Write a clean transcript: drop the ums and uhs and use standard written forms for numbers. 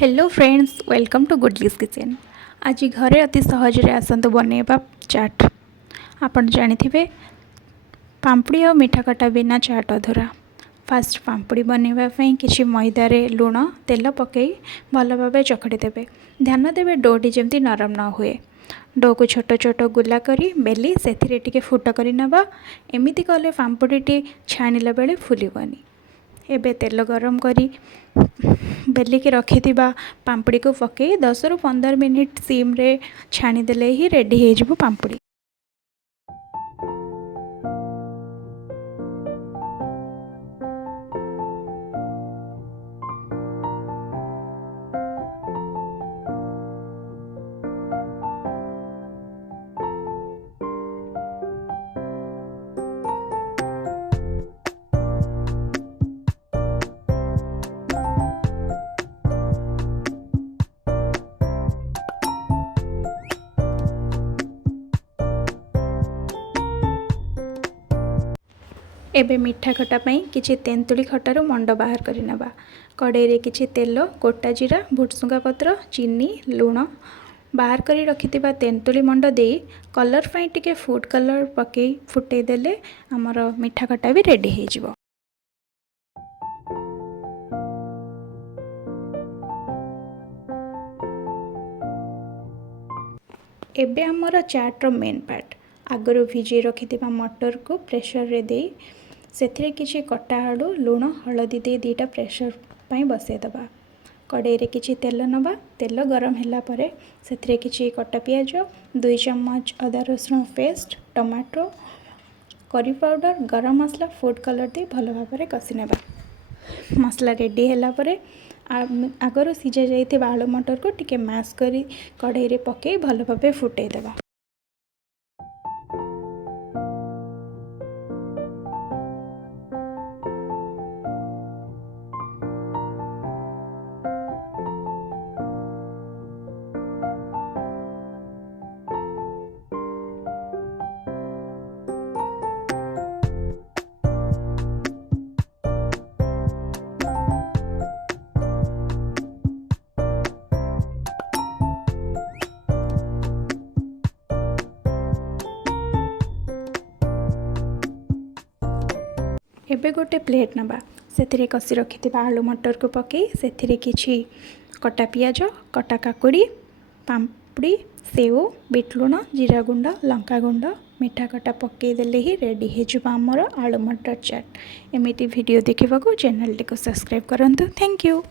Hello friends, welcome to Goodlee's kitchen. आज घरे अति सहजरे आसतु बनैबा चाट। आपण जानिथिबे पांपड़ी और मीठा खटा बिना चाट अधूरा। फास्ट पांपड़ी बनैबा पई किछि मैदारे लूण तेल पकई भल भाबे चकड़ी देबे। ध्यान देबे डोटी जेमती नरम न हुए। डो को छोट छोट गुला करी बेली सेथिरे टिके फुट करी नबा। एमिति कले पांपड़ीटी छाणिला बेले फुलिबनी। एबे तेल गरम करी बेलिकी रखिथिबा पांपड़ी को पकई 10 रु 15 मिनिट सिम रे छाणी देले ही रेडी हो जिवो पांपड़ी। एबे मीठा खटा पई किछि तेंतुली खटारू मंड बाहर करि नबा। कड़ाई रे किछि तेल, गोटा जीरा, भुटसुंगा पत्र, चीनी, लूण बाहर करी रखिथिबा तेंतुली मंड देई कलर पई टिके फूड कलर पकई फुटै देले हमर मीठा खटा भी रेडी हो जिवो। एबे हमर चाट रो मेन पार्ट आगरो भिजे रखिथिबा मटर को प्रेशर रे देई सेथिरे किछि कटा आलू, लूण, हळदी दे दीटा प्रेशर पई बसै दबा। कड़ाई रे किछि तेल नबा। तेल गरम होला परे सेथिरे किछि कटा पियाज, 2 चम्मच अदा रसुण पेस्ट, टमाटो, करी पाउडर, गरम मसला, फूड कलर दे भल भाबरे कसी नेबा। मसला रेडी होला परे आगरो सिझा जाइथिबा आलू मटर को टिके मैश करी कड़ाई रे पकई भल भाबे फुटै देबा। एबे गोटे प्लेट नबा। सेथिरे कसी रखिथिबा आलू मटर को पकई सेथिरे किछि कटा पियाज, कटा काकुड़ी, पांपड़ी, सेव, बीट लूण, जीरा गुंड, लंका गुंड, मीठा खटा पकई देले ही रेडी हो जिवो हमर आलू मटर चाट। एमिति वीडियो देखिबाकू चैनल टी को सब्सक्राइब करंतु। Thank you.